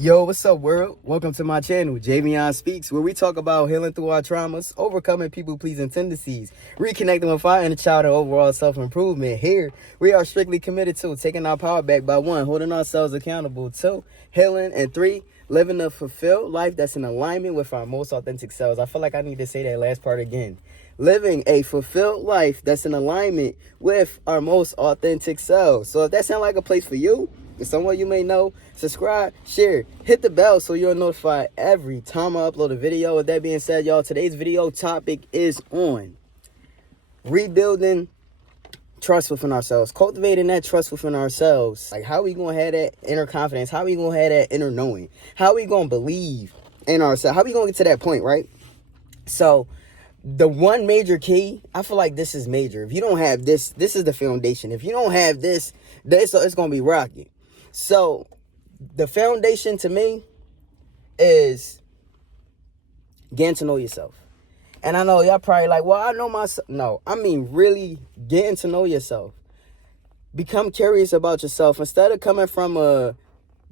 Yo, what's up, world? Welcome to my channel, Javion Speaks, where we talk about healing through our traumas, overcoming people-pleasing tendencies, reconnecting with our inner child, and overall self-improvement. Here, we are strictly committed to taking our power back by 1, holding ourselves accountable, 2, healing, and 3, living a fulfilled life that's in alignment with our most authentic selves. I feel like I need to say that last part again. Living a fulfilled life that's in alignment with our most authentic selves. So if that sounds like a place for you, if someone you may know, subscribe, share, hit the bell so you're notified every time I upload a video. With that being said, y'all, today's video topic is on rebuilding trust within ourselves, cultivating that trust within ourselves. Like, how we gonna have that inner confidence? How we gonna have that inner knowing? How we gonna believe in ourselves? How we gonna get to that point, right? So the one major key, I feel like this is major. If you don't have this, this is the foundation. If you don't have this, it's gonna be rocky. So the foundation to me is getting to know yourself. And I know y'all probably like, well, I know myself. No, I mean really getting to know yourself. Become curious about yourself. Instead of coming from a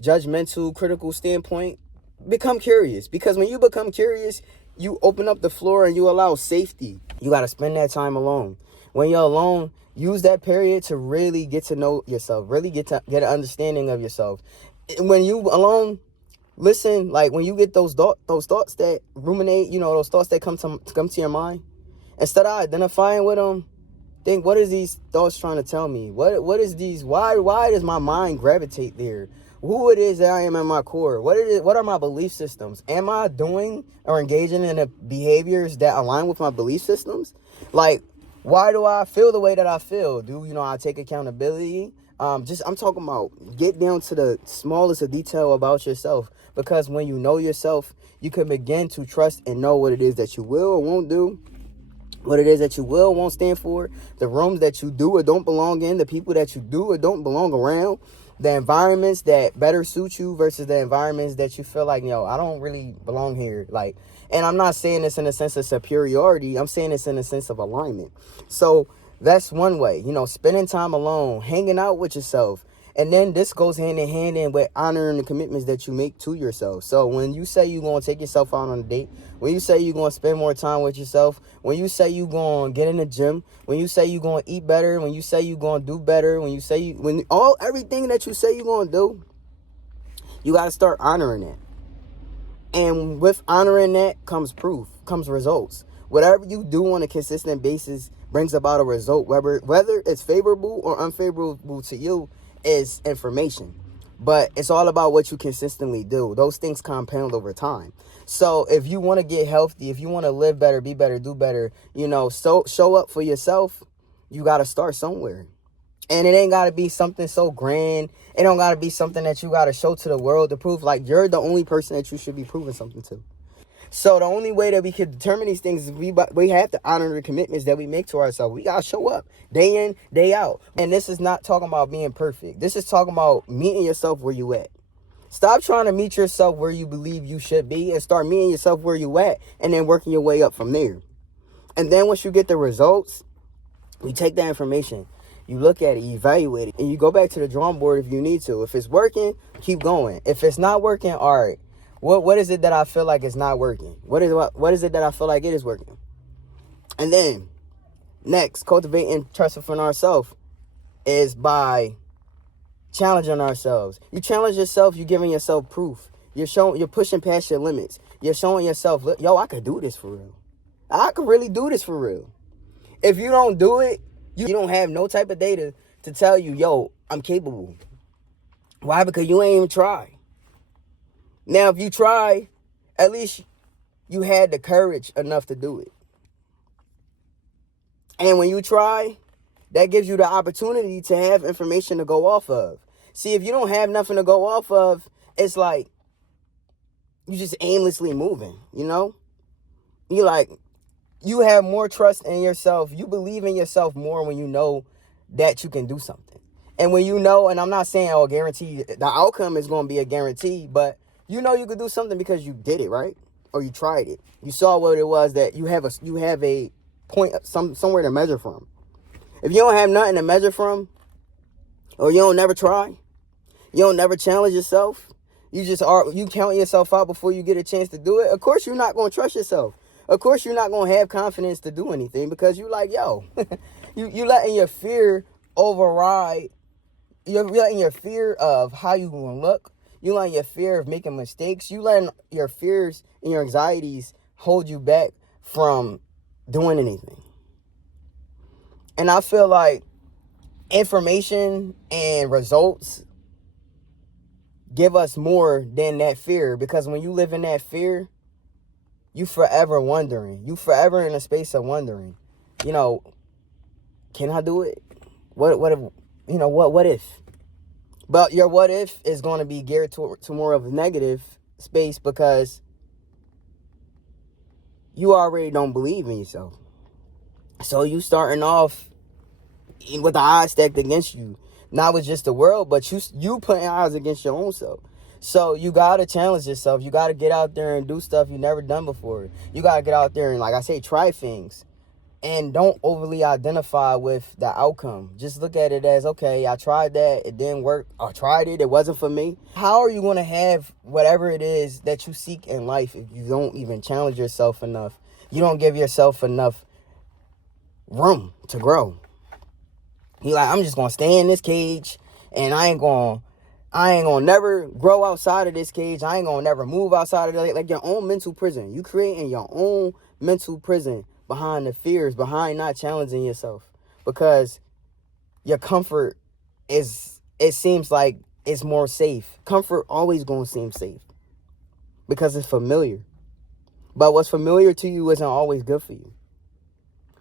judgmental, critical standpoint, become curious. Because when you become curious, you open up the floor and you allow safety. You got to spend that time alone. When you're alone, use that period to really get to know yourself, really get an understanding of yourself. When you alone, listen, like when you get those thoughts that ruminate, those thoughts that come to your mind, instead of identifying with them, think, what is these thoughts trying to tell me? What is these? Why does my mind gravitate there? Who it is that I am at my core? What are my belief systems? Am I doing or engaging in the behaviors that align with my belief systems? Like, why do I feel the way that I feel? I take accountability? I'm talking about get down to the smallest of detail about yourself. Because when you know yourself, you can begin to trust and know what it is that you will or won't do, what it is that you will or won't stand for, the rooms that you do or don't belong in, the people that you do or don't belong around, the environments that better suit you versus the environments that you feel like, I don't really belong here. Like, and I'm not saying this in a sense of superiority. I'm saying this in a sense of alignment. So that's one way, spending time alone, hanging out with yourself. And then this goes hand in hand with honoring the commitments that you make to yourself. So when you say you're going to take yourself out on a date, when you say you're going to spend more time with yourself, when you say you're going to get in the gym, when you say you're going to eat better, when you say you're going to do better, everything that you say you're going to do, you got to start honoring it. And with honoring that comes proof, comes results. Whatever you do on a consistent basis brings about a result, whether it's favorable or unfavorable to you is information. But it's all about what you consistently do. Those things compound over time. So if you want to get healthy, if you want to live better, be better, do better, so show up for yourself, you got to start somewhere. And it ain't got to be something so grand. It don't got to be something that you got to show to the world to prove like you're the only person that you should be proving something to. So the only way that we can determine these things is we have to honor the commitments that we make to ourselves. We got to show up day in, day out. And this is not talking about being perfect. This is talking about meeting yourself where you at. Stop trying to meet yourself where you believe you should be and start meeting yourself where you at and then working your way up from there. And then once you get the results, you take that information, you look at it, you evaluate it, and you go back to the drawing board if you need to. If it's working, keep going. If it's not working, all right. What is it that I feel like is not working? What is it that I feel like it is working? And then, next, cultivating trust within ourselves is by challenging ourselves. You challenge yourself, you're giving yourself proof. You're pushing past your limits. You're showing yourself, yo, I could do this for real. I could really do this for real. If you don't do it, you don't have no type of data to tell you, yo, I'm capable. Why? Because you ain't even try. Now, if you try, at least you had the courage enough to do it. And when you try, that gives you the opportunity to have information to go off of. See, if you don't have nothing to go off of, it's like you just aimlessly moving, You have more trust in yourself. You believe in yourself more when you know that you can do something. And when you know, and I'm not saying, guarantee the outcome is going to be a guarantee, but you know you could do something because you did it, right? Or you tried it. You saw what it was that you have a point, somewhere to measure from. If you don't have nothing to measure from, or you don't never try, you don't never challenge yourself, You count yourself out before you get a chance to do it. Of course, you're not going to trust yourself. Of course, you're not going to have confidence to do anything because you like, yo, you letting your fear override. You're letting your fear of how you going to look. You letting your fear of making mistakes. You letting your fears and your anxieties hold you back from doing anything. And I feel like information and results give us more than that fear, because when you live in that fear, you forever wondering. You forever in a space of wondering, can I do it? What if, what if? But your what if is going to be geared to more of a negative space because you already don't believe in yourself. So you starting off with the odds stacked against you. Not with just the world, but you putting odds against your own self. So you got to challenge yourself. You got to get out there and do stuff you never done before. You got to get out there and, like I say, try things. And don't overly identify with the outcome. Just look at it as, okay, I tried that, it didn't work. I tried it, it wasn't for me. How are you going to have whatever it is that you seek in life if you don't even challenge yourself enough? You don't give yourself enough room to grow. You're like, I'm just going to stay in this cage and I ain't going to never grow outside of this cage. I ain't going to never move outside of it. Like your own mental prison. You creating your own mental prison behind the fears, behind not challenging yourself, because your comfort it seems like it's more safe. Comfort always going to seem safe because it's familiar. But what's familiar to you isn't always good for you.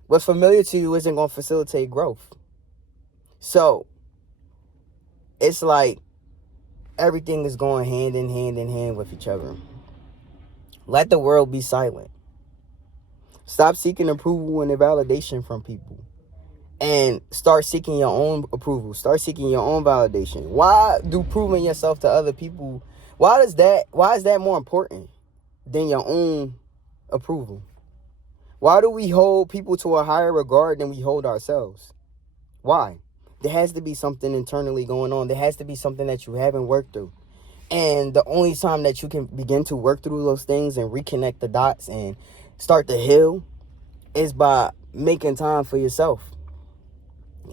What's familiar to you isn't going to facilitate growth. So it's like everything is going hand in hand with each other. Let the world be silent. Stop seeking approval and validation from people and start seeking your own approval. Start seeking your own validation. Why do proving yourself to other people, why is that more important than your own approval? Why do we hold people to a higher regard than we hold ourselves? Why? There has to be something internally going on. There has to be something that you haven't worked through. And the only time that you can begin to work through those things and reconnect the dots and start to heal is by making time for yourself.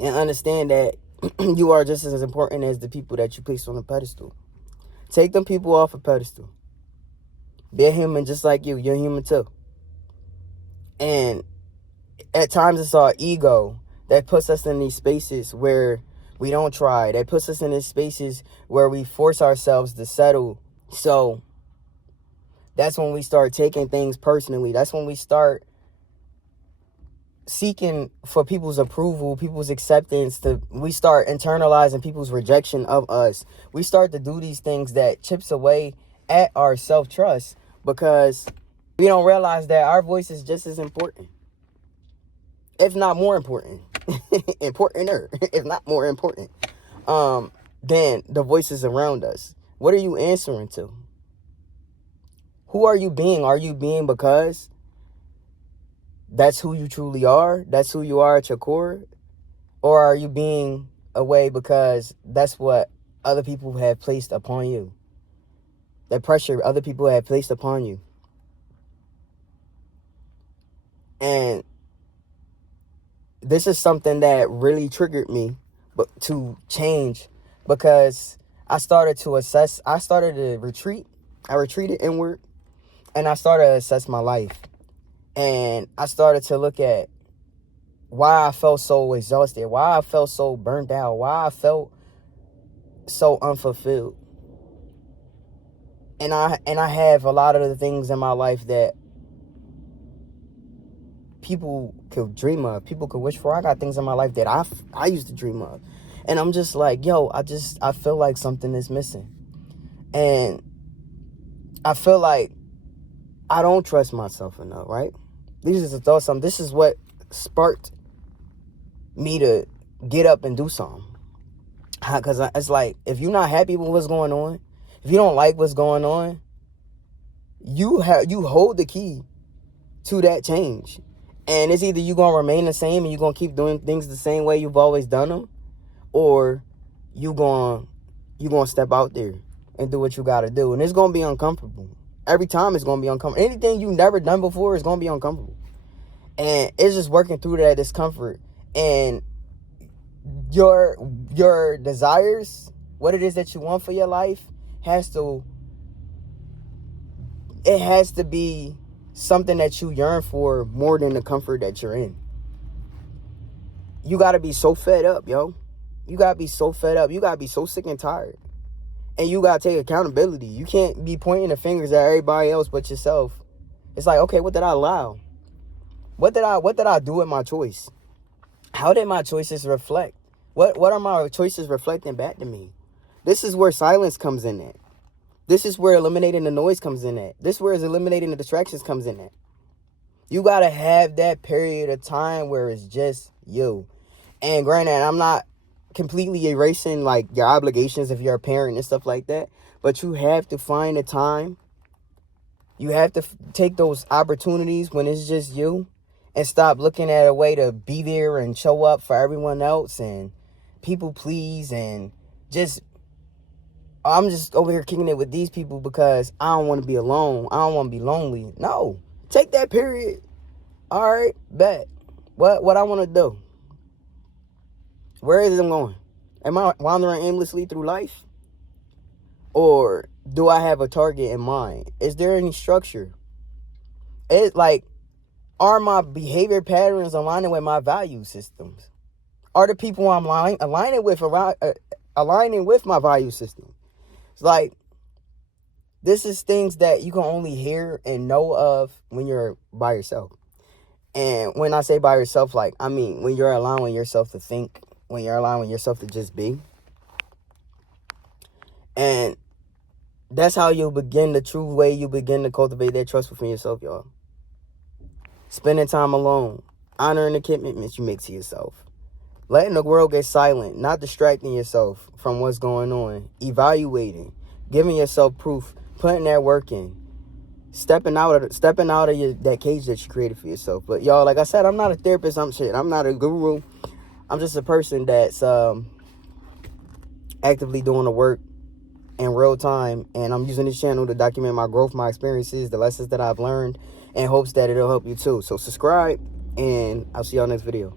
And understand that you are just as important as the people that you place on a pedestal. Take them people off a pedestal. They're human just like you. You're human too. And at times it's our ego that puts us in these spaces where we don't try. That puts us in these spaces where we force ourselves to settle. So that's when we start taking things personally. That's when we start seeking for people's approval, people's acceptance. We start internalizing people's rejection of us. We start to do these things that chips away at our self-trust because we don't realize that our voice is just as important, if not more important, importanter, if not more important, than the voices around us. What are you answering to? Who are you being? Are you being because that's who you truly are? That's who you are at your core? Or are you being a way because that's what other people have placed upon you? That pressure other people have placed upon you. And this is something that really triggered me to change, because I started to retreat. I retreated inward. And I started to assess my life. And I started to look at why I felt so exhausted, why I felt so burnt out, why I felt so unfulfilled. And I have a lot of the things in my life that people could dream of, people could wish for. I got things in my life that I used to dream of. And I'm just like, yo, I feel like something is missing. And I feel like I don't trust myself enough, right? These are the thoughts. This is what sparked me to get up and do something. Because it's like, if you're not happy with what's going on, if you don't like what's going on, you hold the key to that change. And it's either you're going to remain the same and you're going to keep doing things the same way you've always done them, or you're going to step out there and do what you got to do. And it's going to be uncomfortable. Every time it's going to be uncomfortable. Anything you've never done before is going to be uncomfortable. And it's just working through that discomfort. And your desires, what it is that you want for your life, has to be something that you yearn for more than the comfort that you're in. You got to be so fed up, yo. You got to be so fed up. You got to be so sick and tired. And you got to take accountability. You can't be pointing the fingers at everybody else but yourself. It's like, okay, what did I allow? What did I do with my choice? How did my choices reflect? What are my choices reflecting back to me? This is where silence comes in at. This is where eliminating the noise comes in at. This is where eliminating the distractions comes in at. You got to have that period of time where it's just you. And granted, I'm not completely erasing like your obligations if you're a parent and stuff like that, but you have to find the time. You have to take those opportunities when it's just you and stop looking at a way to be there and show up for everyone else and people please and I'm just over here kicking it with these people because I don't want to be alone. I don't want to be lonely. No, take that period. All right, bet. What I want to do? Where is it going? Am I wandering aimlessly through life? Or do I have a target in mind? Is there any structure? Are my behavior patterns aligning with my value systems? Are the people I'm aligning with my value system? It's like, this is things that you can only hear and know of when you're by yourself. And when I say by yourself, like, I mean, when you're allowing yourself to think, when you're allowing yourself to just be. And that's how the true way you begin to cultivate that trust within yourself, y'all. Spending time alone, honoring the commitments you make to yourself. Letting the world get silent, not distracting yourself from what's going on. Evaluating, giving yourself proof, putting that work in. Stepping out of that cage that you created for yourself. But y'all, like I said, I'm not a therapist. I'm not a guru. I'm just a person that's actively doing the work in real time, and I'm using this channel to document my growth, my experiences, the lessons that I've learned, in hopes that it'll help you too. So subscribe, and I'll see y'all next video.